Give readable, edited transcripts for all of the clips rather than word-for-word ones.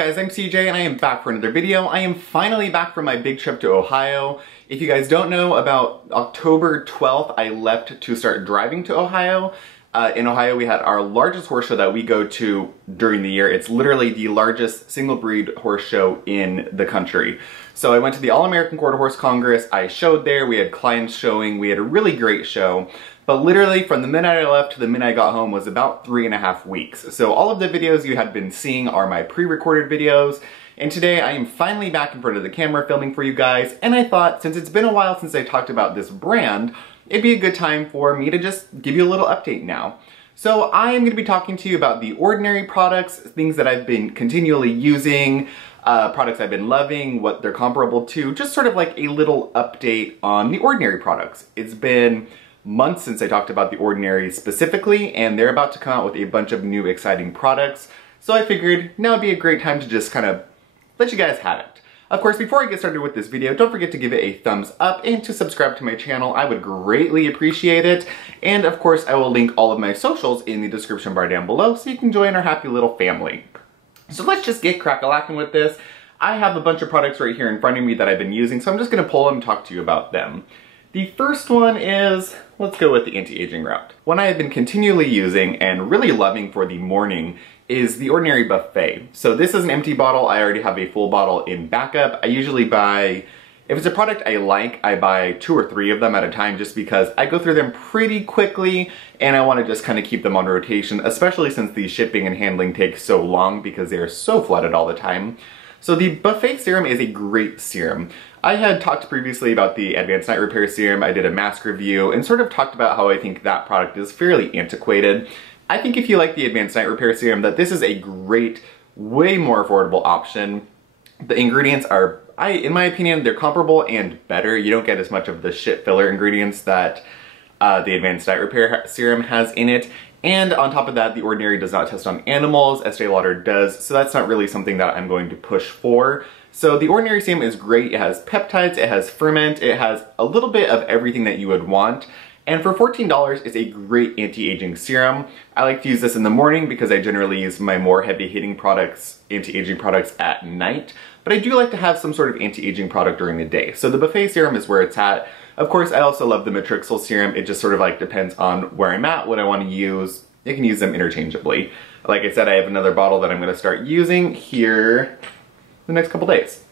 guys, I'm CJ and I am back for another video. I am finally back from my big trip to Ohio. If you guys don't know, about October 12th, I left to start driving to Ohio. In Ohio, we had our largest horse show that we go to during the year. It's literally the largest single breed horse show in the country. So I went to the All-American Quarter Horse Congress. I showed there. We had clients showing. We had a really great show. But literally from the minute I left to the minute I got home was about 3.5 weeks. So all of the videos you had been seeing are my pre-recorded videos. And today I am finally back in front of the camera filming for you guys. And I thought, since it's been a while since I talked about this brand, it'd be a good time for me to just give you a little update now. So I am going to be talking to you about the Ordinary products, things that I've been continually using, products I've been loving, what they're comparable to, just sort of like a little update on the Ordinary products. It's been months since I talked about the Ordinary specifically, and they're about to come out with a bunch of new exciting products. So I figured now would be a great time to just kind of let you guys have it. Of course, before I get started with this video, don't forget to give it a thumbs up and to subscribe to my channel. I would greatly appreciate it. And of course, I will link all of my socials in the description bar down below so you can join our happy little family. So let's just get crack-a-lackin' with this. I have a bunch of products right here in front of me that I've been using, so I'm just gonna pull them and talk to you about them. The first one is, let's go with the anti-aging route. One I have been continually using and really loving for the morning is the Ordinary Buffet. So this is an empty bottle. I already have a full bottle in backup. I usually buy, if it's a product I like, I buy 2 or 3 of them at a time just because I go through them pretty quickly and I want to just kind of keep them on rotation, especially since the shipping and handling takes so long because they are so flooded all the time. So the Buffet Serum is a great serum. I had talked previously about the Advanced Night Repair Serum. I did a mask review and sort of talked about how I think that product is fairly antiquated. I think if you like the Advanced Night Repair Serum, that this is a great, way more affordable option. The ingredients are, in my opinion, they're comparable and better. You don't get as much of the shit filler ingredients that the Advanced Night Repair Serum has in it. And on top of that, the Ordinary does not test on animals, Estee Lauder does, so that's not really something that I'm going to push for. So the Ordinary Serum is great. It has peptides, it has ferment, it has a little bit of everything that you would want. And for $14, it's a great anti-aging serum. I like to use this in the morning because I generally use my more heavy-hitting products, anti-aging products at night. But I do like to have some sort of anti-aging product during the day. So the Buffet Serum is where it's at. Of course, I also love the Matrixyl Serum. It just sort of like depends on where I'm at, what I want to use. You can use them interchangeably. Like I said, I have another bottle that I'm going to start using here the next couple days.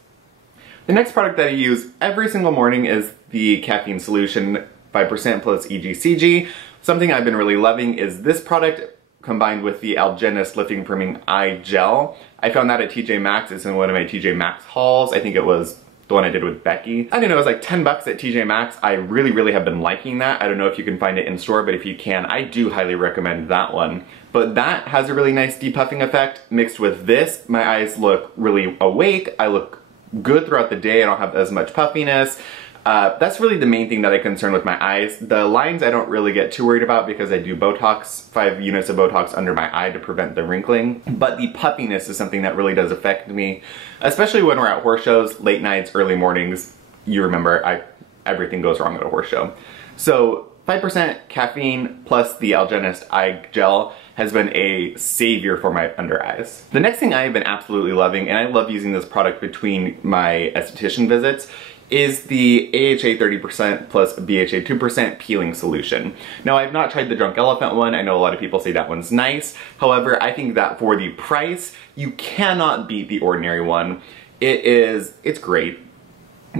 The next product that I use every single morning is the Caffeine Solution 5% plus EGCG. Something I've been really loving is this product combined with the Algenist Lifting Firming Eye Gel. I found that at TJ Maxx. It's in one of my TJ Maxx hauls. I think it was the one I did with Becky. I don't know, it was like 10 bucks at TJ Maxx. I really have been liking that. I don't know if you can find it in store, but if you can, I do highly recommend that one. But that has a really nice depuffing effect. Mixed with this, my eyes look really awake. I look good throughout the day. I don't have as much puffiness. That's really the main thing that I'm concerned with my eyes. The lines I don't really get too worried about because I do Botox, 5 units of Botox under my eye to prevent the wrinkling. But the puffiness is something that really does affect me, especially when we're at horse shows, late nights, early mornings. You remember, everything goes wrong at a horse show. So 5% caffeine plus the Algenist Eye Gel has been a savior for my under eyes. The next thing I have been absolutely loving, and I love using this product between my esthetician visits, is the AHA 30% plus BHA 2% peeling solution. Now, I've not tried the Drunk Elephant one. I know a lot of people say that one's nice. However, I think that for the price, you cannot beat the Ordinary one. It's great.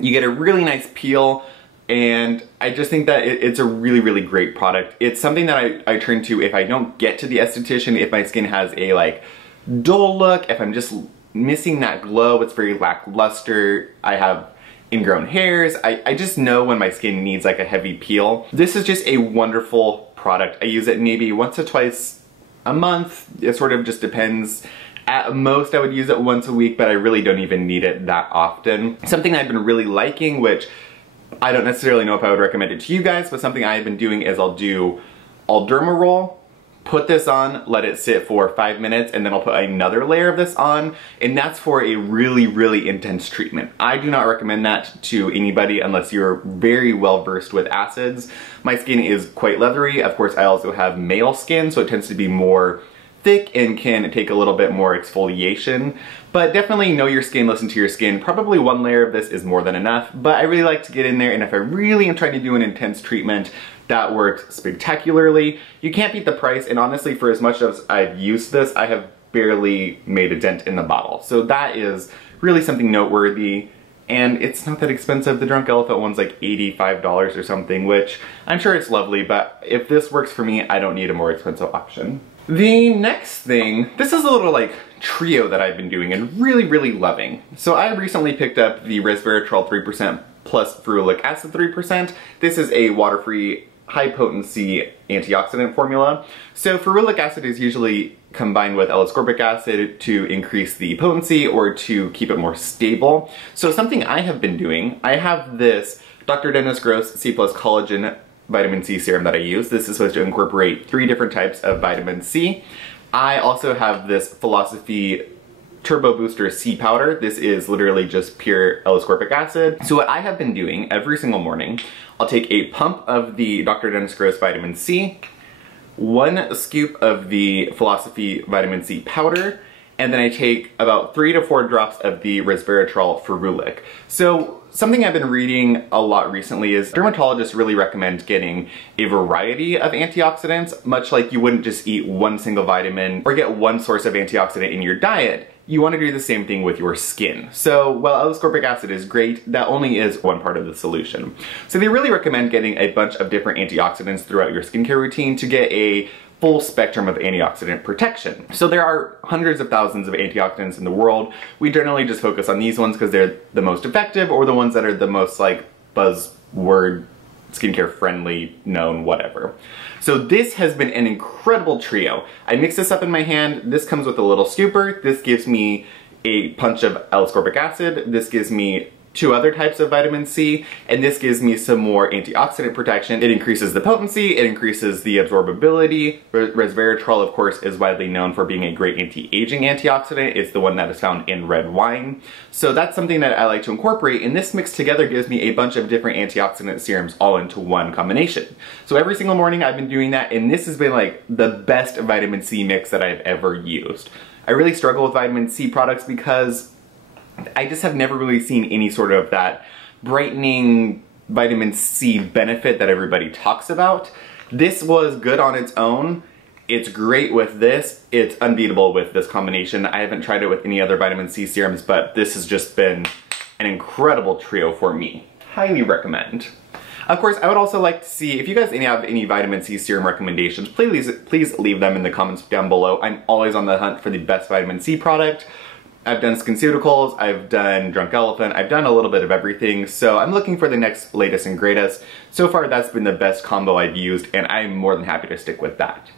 You get a really nice peel, and I just think that it's a really great product. It's something that I turn to if I don't get to the esthetician, if my skin has a like dull look, if I'm just missing that glow, it's very lackluster, I have ingrown hairs. I just know when my skin needs like a heavy peel. This is just a wonderful product. I use it maybe once or twice a month. It sort of just depends. At most I would use it once a week, but I really don't even need it that often. Something I've been really liking, which I don't necessarily know if I would recommend it to you guys, but something I've been doing is I'll do Alderma Roll, put this on, let it sit for 5 minutes, and then I'll put another layer of this on, and that's for a really intense treatment. I do not recommend that to anybody unless you're very well versed with acids. My skin is quite leathery. Of course, I also have male skin, so it tends to be more thick and can take a little bit more exfoliation, but definitely know your skin, listen to your skin. Probably one layer of this is more than enough, but I really like to get in there, and if I really am trying to do an intense treatment, that works spectacularly. You can't beat the price, and honestly, for as much as I've used this, I have barely made a dent in the bottle. So that is really something noteworthy. And it's not that expensive. The Drunk Elephant one's like $85 or something, which I'm sure it's lovely, but if this works for me, I don't need a more expensive option. The next thing, this is a little like trio that I've been doing and really loving. So I recently picked up the resveratrol 3% plus ferulic acid 3%. This is a water-free, high-potency antioxidant formula. So ferulic acid is usually combined with L-ascorbic acid to increase the potency or to keep it more stable. So something I have been doing, I have this Dr. Dennis Gross C+ Collagen Vitamin C Serum that I use. This is supposed to incorporate 3 different types of vitamin C. I also have this Philosophy Turbo Booster C Powder. This is literally just pure L-ascorbic acid. So what I have been doing every single morning, I'll take a pump of the Dr. Dennis Gross Vitamin C, 1 scoop of the Philosophy Vitamin C Powder, and then I take about 3 to 4 drops of the resveratrol ferulic. So something I've been reading a lot recently is dermatologists really recommend getting a variety of antioxidants, much like you wouldn't just eat one single vitamin or get one source of antioxidant in your diet. You want to do the same thing with your skin. So while L-ascorbic acid is great, that only is one part of the solution. So they really recommend getting a bunch of different antioxidants throughout your skincare routine to get a full spectrum of antioxidant protection. So there are hundreds of thousands of antioxidants in the world. We generally just focus on these ones because they're the most effective, or the ones that are the most like buzzword, skincare friendly, known, whatever. So this has been an incredible trio. I mix this up in my hand. This comes with a little scooper. This gives me a punch of L-ascorbic acid. This gives me 2 other types of vitamin C, and this gives me some more antioxidant protection. It increases the potency, it increases the absorbability. Resveratrol, of course, is widely known for being a great anti-aging antioxidant. It's the one that is found in red wine. So that's something that I like to incorporate, and this mixed together gives me a bunch of different antioxidant serums all into one combination. So every single morning I've been doing that, and this has been like the best vitamin C mix that I've ever used. I really struggle with vitamin C products because I just have never really seen any sort of that brightening vitamin C benefit that everybody talks about. This was good on its own. It's great with this. It's unbeatable with this combination. I haven't tried it with any other vitamin C serums, but this has just been an incredible trio for me. Highly recommend. Of course, I would also like to see, if you guys have any vitamin C serum recommendations, please leave them in the comments down below. I'm always on the hunt for the best vitamin C product. I've done SkinCeuticals, I've done Drunk Elephant, I've done a little bit of everything, so I'm looking for the next latest and greatest. So far that's been the best combo I've used, and I'm more than happy to stick with that.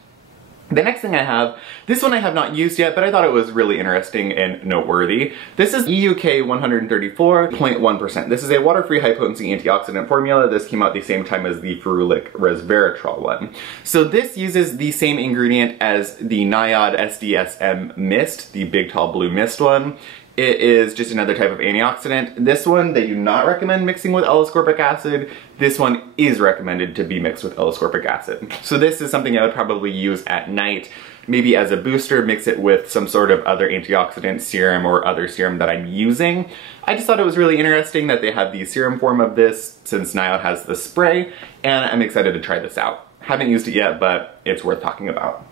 The next thing I have, this one I have not used yet, but I thought it was really interesting and noteworthy. This is EUK 134.1%. This is a water-free high-potency antioxidant formula. This came out the same time as the ferulic resveratrol one. So this uses the same ingredient as the Niod SDSM mist, the big tall blue mist one. It is just another type of antioxidant. This one, they do not recommend mixing with L-ascorbic acid. This one is recommended to be mixed with L-ascorbic acid. So this is something I would probably use at night, maybe as a booster, mix it with some sort of other antioxidant serum or other serum that I'm using. I just thought it was really interesting that they have the serum form of this, since Snail has the spray, and I'm excited to try this out. Haven't used it yet, but it's worth talking about.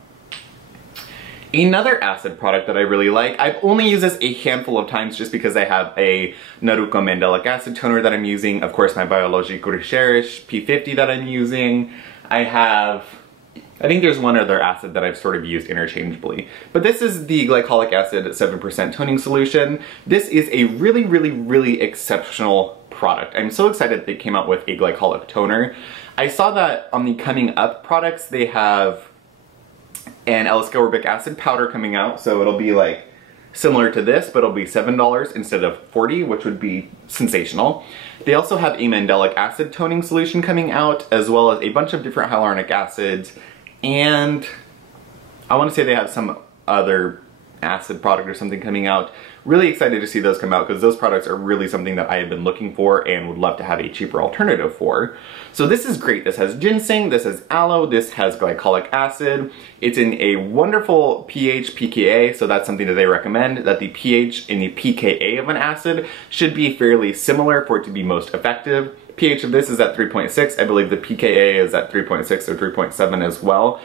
Another acid product that I really like, I've only used this a handful of times just because I have a Naruko Mandelic acid toner that I'm using, of course my Biologique Recherche P50 that I'm using. I think there's one other acid that I've sort of used interchangeably. But this is the Glycolic Acid 7% toning solution. This is a really exceptional product. I'm so excited they came out with a Glycolic Toner. I saw that on the Coming Up products they have an L-ascorbic acid powder coming out, so it'll be like similar to this, but it'll be $7 instead of $40, which would be sensational. They also have a Mandelic acid toning solution coming out, as well as a bunch of different hyaluronic acids, and I want to say they have some other acid product or something coming out. Really excited to see those come out because those products are really something that I have been looking for and would love to have a cheaper alternative for. So this is great. This has ginseng, this has aloe, this has glycolic acid. It's in a wonderful pH pKa, so that's something that they recommend, that the pH and the pKa of an acid should be fairly similar for it to be most effective. pH of this is at 3.6. I believe the pKa is at 3.6 or 3.7 as well.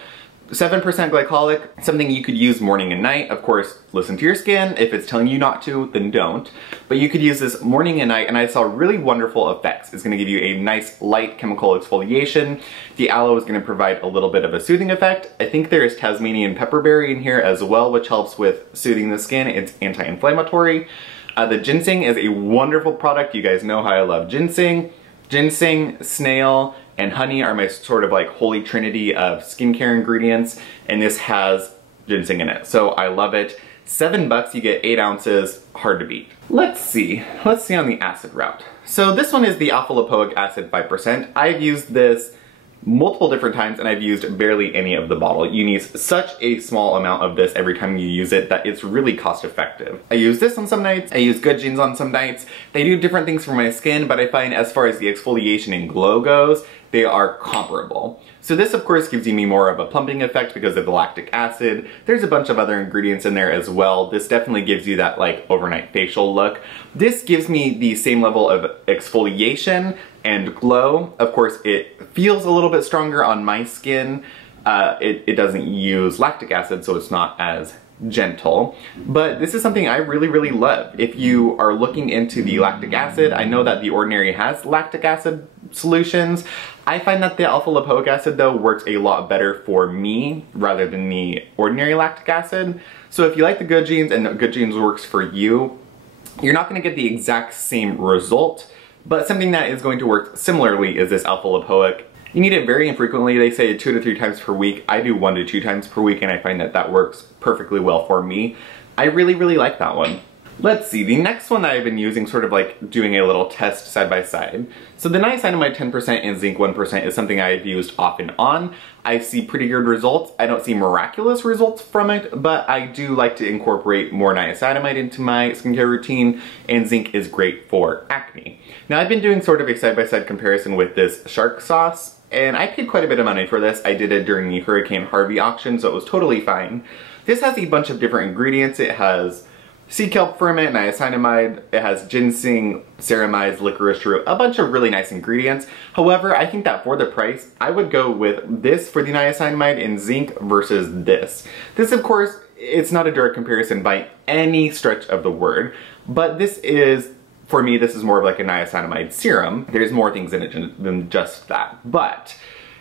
7% glycolic, something you could use morning and night. Of course, listen to your skin. If it's telling you not to, then don't. But you could use this morning and night, and I saw really wonderful effects. It's gonna give you a nice light chemical exfoliation. The aloe is gonna provide a little bit of a soothing effect. I think there is Tasmanian pepperberry in here as well, which helps with soothing the skin. It's anti-inflammatory. The ginseng is a wonderful product. You guys know how I love ginseng. Ginseng, snail, and honey are my sort of like holy trinity of skincare ingredients, and this has ginseng in it, so I love it. $7, you get 8 ounces, hard to beat. Let's see on the acid route. So this one is the alpha lipoic acid 5%. I've used this multiple different times and I've used barely any of the bottle. You need such a small amount of this every time you use it that it's really cost effective. I use this on some nights, I use Good Genes on some nights. They do different things for my skin, but I find as far as the exfoliation and glow goes, they are comparable. So this of course gives me more of a plumping effect because of the lactic acid. There's a bunch of other ingredients in there as well. This definitely gives you that like overnight facial look. This gives me the same level of exfoliation and glow. Of course it feels a little bit stronger on my skin. It doesn't use lactic acid, so it's not as gentle, but this is something I really love. If you are looking into the lactic acid, I know that The Ordinary has lactic acid solutions. I find that the alpha lipoic acid though works a lot better for me rather than the Ordinary lactic acid. So if you like the Good Genes and Good Genes works for you, you're not going to get the exact same result, but something that is going to work similarly is this alpha lipoic. You need it very infrequently. They say 2 to 3 times per week. I do 1 to 2 times per week, and I find that that works perfectly well for me. I really like that one. Let's see, the next one that I've been using, sort of like doing a little test side by side. So the niacinamide 10% and zinc 1% is something I've used off and on. I see pretty good results. I don't see miraculous results from it, but I do like to incorporate more niacinamide into my skincare routine, and zinc is great for acne. Now I've been doing sort of a side-by-side comparison with this shark sauce, and I paid quite a bit of money for this. I did it during the Hurricane Harvey auction, so it was totally fine. This has a bunch of different ingredients. It has sea kelp ferment, niacinamide, it has ginseng, ceramides, licorice root, a bunch of really nice ingredients. However, I think that for the price, I would go with this for the niacinamide and zinc versus this. This, of course, it's not a direct comparison by any stretch of the word, but this is, for me, this is more of like a niacinamide serum. There's more things in it than just that. But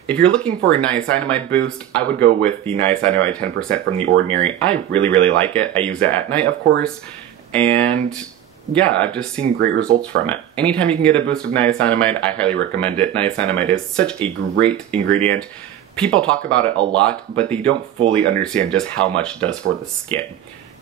if you're looking for a niacinamide boost, I would go with the niacinamide 10% from The Ordinary. I really like it. I use it at night, of course, and yeah, I've just seen great results from it. Anytime you can get a boost of niacinamide, I highly recommend it. Niacinamide is such a great ingredient. People talk about it a lot, but they don't fully understand just how much it does for the skin.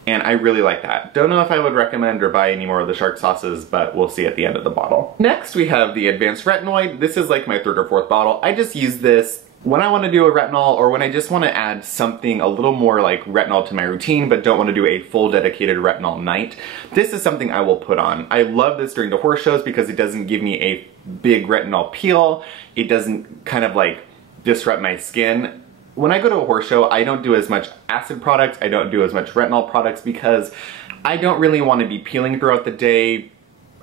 And I really like that. Don't know if I would recommend or buy any more of the shark sauces, but we'll see at the end of the bottle. Next we have the Advanced Retinoid. This is like my 3rd or 4th bottle. I just use this when I want to do a retinol or when I just want to add something a little more like retinol to my routine but don't want to do a full dedicated retinol night. This is something I will put on. I love this during the horse shows because it doesn't give me a big retinol peel. It doesn't kind of like disrupt my skin. When I go to a horse show, I don't do as much acid products, I don't do as much retinol products because I don't really want to be peeling throughout the day.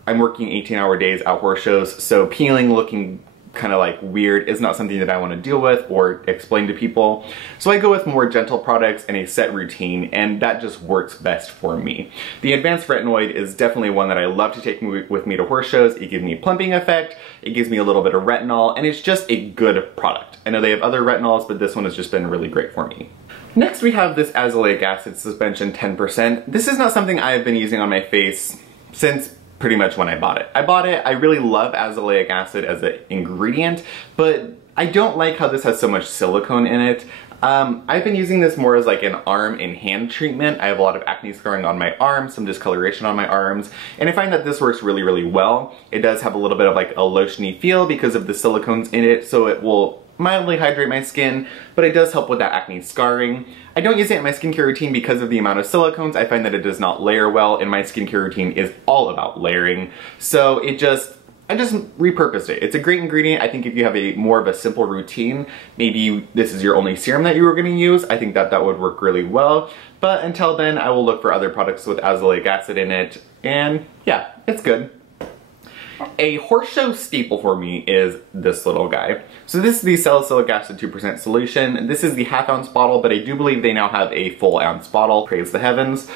I'm working 18-hour days at horse shows, so peeling, looking kind of like weird is not something that I want to deal with or explain to people. So I go with more gentle products and a set routine, and that just works best for me. The Advanced Retinoid is definitely one that I love to take with me to horse shows. It gives me a plumping effect, it gives me a little bit of retinol, and it's just a good product. I know they have other retinols, but this one has just been really great for me. Next we have this Azelaic acid suspension 10%. This is not something I have been using on my face since pretty much when I bought it. I really love azelaic acid as an ingredient, but I don't like how this has so much silicone in it. I've been using this more as like an arm and hand treatment. I have a lot of acne scarring on my arms, some discoloration on my arms, and I find that this works really well. It does have a little bit of like a lotiony feel because of the silicones in it, so it will mildly hydrate my skin, but it does help with that acne scarring. I don't use it in my skincare routine because of the amount of silicones. I find that it does not layer well, and my skincare routine is all about layering. So I just repurposed it. It's a great ingredient. I think if you have more of a simple routine, maybe this is your only serum that you were gonna use, I think that would work really well. But until then, I will look for other products with azelaic acid in it, and yeah, it's good. A horse show staple for me is this little guy. So this is the Salicylic acid 2% solution. This is the half-ounce bottle, but I do believe they now have a full-ounce bottle. Praise the heavens.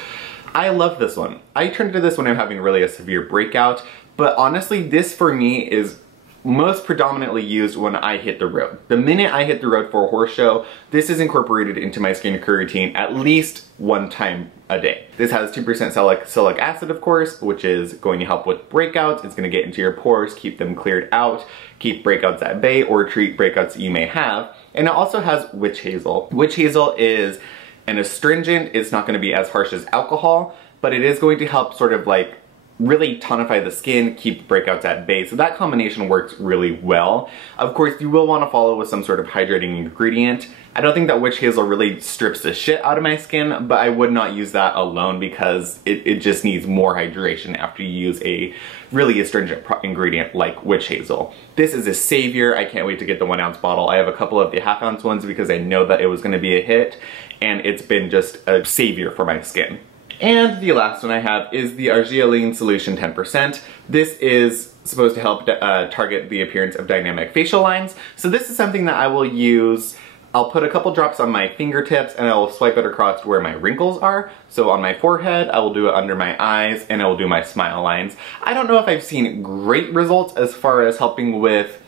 I love this one. I turn to this when I'm having really a severe breakout, but honestly, this for me is most predominantly used when I hit the road. The minute I hit the road for a horse show, this is incorporated into my skincare routine at least one time a day. This has 2% salicylic acid, of course, which is going to help with breakouts. It's going to get into your pores, keep them cleared out, keep breakouts at bay, or treat breakouts that you may have. And it also has witch hazel. Witch hazel is an astringent. It's not going to be as harsh as alcohol, but it is going to help sort of like really tonify the skin, keep breakouts at bay. So that combination works really well. Of course, you will want to follow with some sort of hydrating ingredient. I don't think that witch hazel really strips the shit out of my skin, but I would not use that alone because it just needs more hydration after you use a really astringent ingredient like witch hazel. This is a savior. I can't wait to get the 1-ounce bottle. I have a couple of the half-ounce ones because I know that it was going to be a hit, and it's been just a savior for my skin. And the last one I have is the Argelian Solution 10%. This is supposed to help target the appearance of dynamic facial lines. So this is something that I will use. I'll put a couple drops on my fingertips and I will swipe it across where my wrinkles are. So on my forehead, I will do it under my eyes, and I will do my smile lines. I don't know if I've seen great results as far as helping with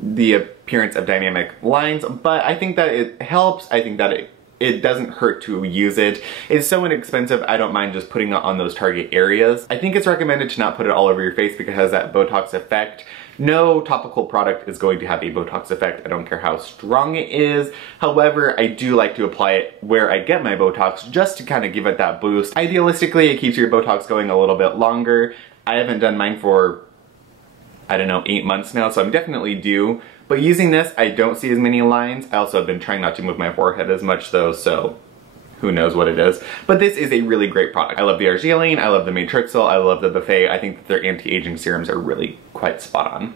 the appearance of dynamic lines, but I think that it helps. I think that it doesn't hurt to use it. It's so inexpensive, I don't mind just putting it on those target areas. I think it's recommended to not put it all over your face because it has that Botox effect. No topical product is going to have a Botox effect. I don't care how strong it is. However, I do like to apply it where I get my Botox just to kind of give it that boost. Idealistically, it keeps your Botox going a little bit longer. I haven't done mine for, I don't know, 8 months now, so I'm definitely due. But using this, I don't see as many lines. I also have been trying not to move my forehead as much though, so who knows what it is. But this is a really great product. I love the Argireline, I love the Matrixyl, I love the Buffet. I think that their anti-aging serums are really quite spot on.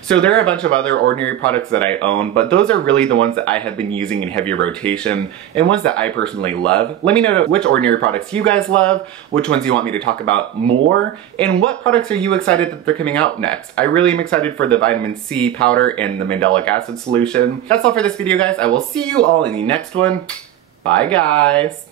So there are a bunch of other ordinary products that I own, but those are really the ones that I have been using in heavier rotation and ones that I personally love. Let me know which ordinary products you guys love, which ones you want me to talk about more, and what products are you excited that they're coming out next. I really am excited for the vitamin C powder and the mandelic acid solution. That's all for this video, guys. I will see you all in the next one. Bye, guys.